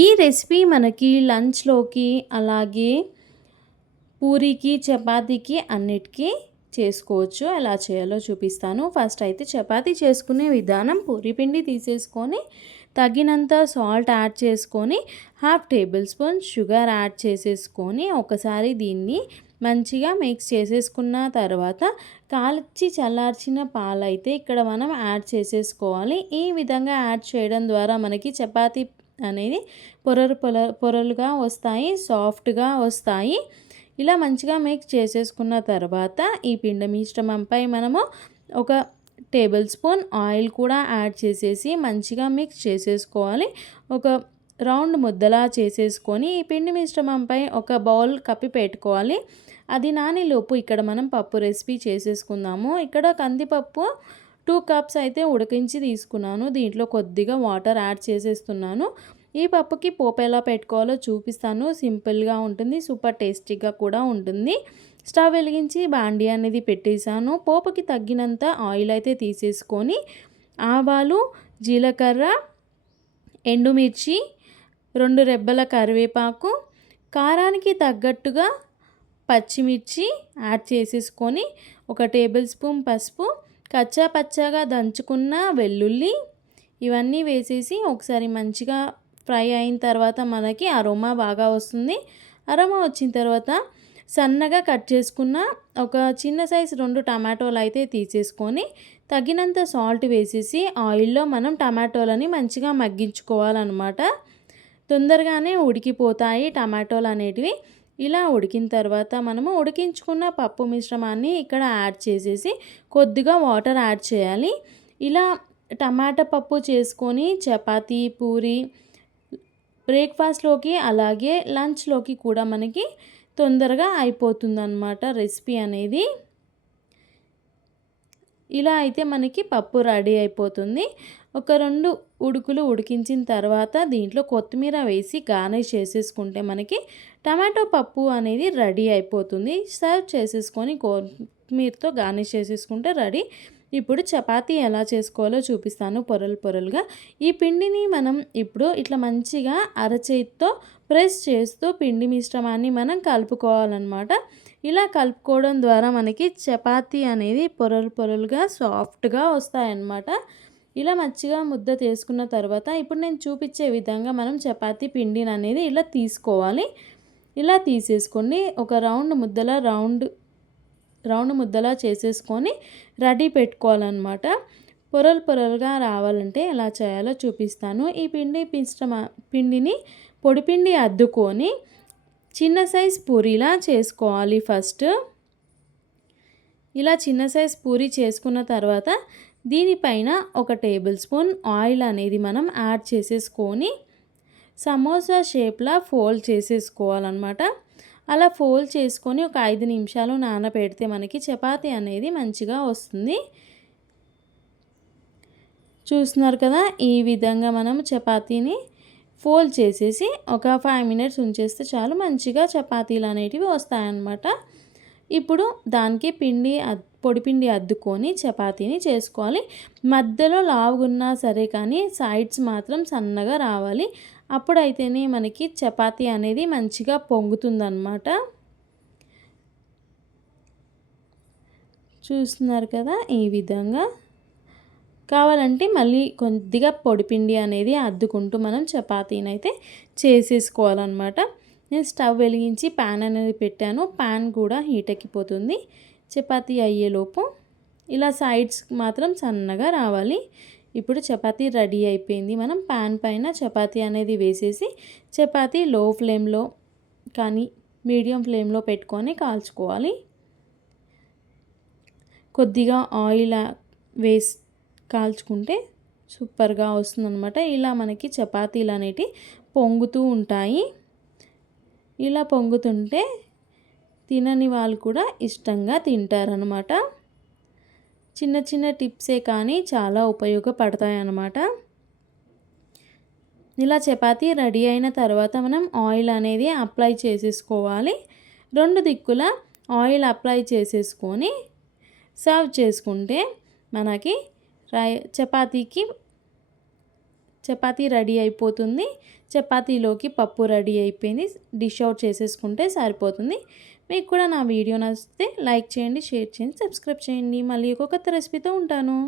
ఈ రెసిపీ మనకి లంచ్‌లోకి అలాగే పూరీకి, చపాతీకి అన్నిటికీ చేసుకోవచ్చు. ఎలా చేయాలో చూపిస్తాను. ఫస్ట్ అయితే చపాతీ చేసుకునే విధానం పూరీ పిండి తీసేసుకొని తగినంత సాల్ట్ యాడ్ చేసుకొని half table spoon sugar add చేసేసుకొని ఒకసారి దీన్ని మంచిగా మిక్స్ చేసేసుకున్న తర్వాత కాల్చి చల్లార్చిన పాలైతే ఇక్కడ మనం యాడ్ చేసేసుకోవాలి. ఈ విధంగా యాడ్ చేయడం ద్వారా మనకి చపాతీ అనేది పొరలుగా వస్తాయి, సాఫ్ట్గా వస్తాయి. ఇలా మంచిగా మిక్స్ చేసేసుకున్న తర్వాత ఈ పిండి మిశ్రమంపై మనము ఒక టేబుల్ స్పూన్ ఆయిల్ కూడా యాడ్ చేసేసి మంచిగా మిక్స్ చేసేసుకోవాలి. ఒక రౌండ్ ముద్దలా చేసేసుకొని ఈ పిండి మిశ్రమంపై ఒక బౌల్ కప్పి పెట్టుకోవాలి. అది నానేలోపు ఇక్కడ మనం పప్పు రెసిపీ చేసేసుకుందాము. ఇక్కడ కందిపప్పు 2 కప్స్ అయితే ఉడికించి తీసుకున్నాను. దీంట్లో కొద్దిగా వాటర్ యాడ్ చేసేస్తున్నాను. ఈ పప్పుకి పోపు ఎలా పెట్టుకోవాలో చూపిస్తాను. సింపుల్గా ఉంటుంది, సూపర్ టేస్టీగా కూడా ఉంటుంది. స్టవ్ వెలిగించి బాండీ అనేది పెట్టేశాను. పోపుకి తగ్గినంత ఆయిల్ అయితే తీసేసుకొని ఆవాలు, జీలకర్ర, ఎండుమిర్చి, 2 రెబ్బల కరివేపాకు, కారానికి తగ్గట్టుగా పచ్చిమిర్చి యాడ్ చేసేసుకొని ఒక టేబుల్ స్పూన్ పసుపు, కచ్చా పచ్చాగా దంచుకున్న వెల్లుల్లి ఇవన్నీ వేసేసి ఒకసారి మంచిగా ఫ్రై అయిన తర్వాత మనకి అరోమా బాగా వస్తుంది. అరోమా వచ్చిన తర్వాత సన్నగా కట్ చేసుకున్న ఒక చిన్న సైజు 2 టమాటోలు అయితే తీసేసుకొని తగినంత సాల్ట్ వేసేసి ఆయిల్లో మనం టమాటోలని మంచిగా మగ్గించుకోవాలన్నమాట. తొందరగానే ఉడికిపోతాయి టమాటోలు అనేటివి. ఇలా ఉడికిన తర్వాత మనము ఉడికించుకున్న పప్పు మిశ్రమాన్ని ఇక్కడ యాడ్ చేసేసి కొద్దిగా వాటర్ యాడ్ చేయాలి. ఇలా టమాటా పప్పు చేసుకొని చపాతీ, పూరి, బ్రేక్ఫాస్ట్లోకి అలాగే లంచ్లోకి కూడా మనకి తొందరగా అయిపోతుందన్నమాట రెసిపీ అనేది. ఇలా అయితే మనకి పప్పు రెడీ అయిపోతుంది. ఒక 2 ఉడుకులు ఉడికించిన తర్వాత దీంట్లో కొత్తిమీర వేసి గార్నిష్ చేసేసుకుంటే మనకి టమాటో పప్పు అనేది రెడీ అయిపోతుంది. సర్వ్ చేసేసుకొని కొత్తిమీరతో గార్నిష్ చేసేసుకుంటే రెడీ. ఇప్పుడు చపాతీ ఎలా చేసుకోవాలో చూపిస్తాను పొరలుగా. ఈ పిండిని మనం ఇప్పుడు ఇట్లా మంచిగా అరచేతితో ప్రెస్ చేస్తూ పిండి మిశ్రమాన్ని మనం కలుపుకోవాలన్నమాట. ఇలా కలుపుకోవడం ద్వారా మనకి చపాతీ అనేది పొరలుగా సాఫ్ట్గా వస్తాయన్నమాట. ఇలా మంచిగా ముద్ద తీసుకున్న తర్వాత ఇప్పుడు నేను చూపించే విధంగా మనం చపాతీ పిండిని అనేది ఇలా తీసుకోవాలి. ఇలా తీసేసుకొని ఒక రౌండ్ ముద్దలా చేసేసుకొని రెడీ పెట్టుకోవాలన్నమాట. పొరలుగా రావాలంటే ఎలా చేయాలో చూపిస్తాను. ఈ పిండిని పొడిపిండి అద్దుకొని చిన్న సైజ్ పూరీలా చేసుకోవాలి ఫస్ట్. ఇలా చిన్న సైజ్ పూరీ చేసుకున్న తర్వాత దీనిపైన ఒక టేబుల్ స్పూన్ ఆయిల్ అనేది మనం యాడ్ చేసేసుకొని సమోసా షేప్లా ఫోల్డ్ చేసేసుకోవాలన్నమాట. అలా ఫోల్డ్ చేసుకొని ఒక 5 నిమిషాలు నానబెడితే మనకి చపాతీ అనేది మంచిగా వస్తుంది. చూస్తున్నారు కదా, ఈ విధంగా మనం చపాతీని ఫోల్డ్ చేసేసి ఒక 5 మినిట్స్ ఉంచేస్తే చాలు, మంచిగా చపాతీలు అనేటివి వస్తాయన్నమాట. ఇప్పుడు దానికి పొడిపిండి అద్దుకొని చపాతీని చేసుకోవాలి. మధ్యలో లావుగున్నా సరే కానీ సైడ్స్ మాత్రం సన్నగా రావాలి. అప్పుడైతేనే మనకి చపాతీ అనేది మంచిగా పొంగుతుందన్నమాట. చూస్తున్నారు కదా, ఈ విధంగా. కావాలంటే మళ్ళీ కొద్దిగా పొడిపిండి అనేది అద్దుకుంటూ మనం చపాతీని అయితే చేసేసుకోవాలన్నమాట. నేను స్టవ్ వెలిగించి ప్యాన్ అనేది పెట్టాను. ప్యాన్ కూడా హీట్ ఎక్కిపోతుంది. చపాతీ అయ్యేలోపు ఇలా సైడ్స్ మాత్రం సన్నగా రావాలి. ఇప్పుడు చపాతీ రెడీ అయిపోయింది. మనం ప్యాన్ పైన చపాతీ అనేది వేసేసి చపాతీ లో ఫ్లేమ్లో కానీ మీడియం ఫ్లేమ్లో పెట్టుకొని కాల్చుకోవాలి. కొద్దిగా ఆయిల్ వేసి కాల్చుకుంటే సూపర్గా వస్తుందన్నమాట. ఇలా మనకి చపాతీలు అనేటివి పొంగుతూ ఉంటాయి. ఇలా పొంగుతుంటే తినని వాళ్ళు కూడా ఇష్టంగా తింటారనమాట. చిన్న చిన్న టిప్సే కానీ చాలా ఉపయోగపడతాయి అన్నమాట. ఇలా చపాతీ రెడీ అయిన తర్వాత మనం ఆయిల్ అనేది అప్లై చేసేసుకోవాలి. 2 దిక్కుల ఆయిల్ అప్లై చేసేసుకొని సర్వ్ చేసుకుంటే మనకి చపాతీకి చపాతీ రెడీ అయిపోతుంది. చపాతీలోకి పప్పు రెడీ అయిపోయింది. డిష్ అవుట్ చేసేసుకుంటే సరిపోతుంది. మీకు కూడా నా వీడియో నచ్చితే లైక్ చేయండి, షేర్ చేయండి, సబ్స్క్రైబ్ చేయండి. మళ్ళీ ఒక కొత్త రెసిపీతో ఉంటాను.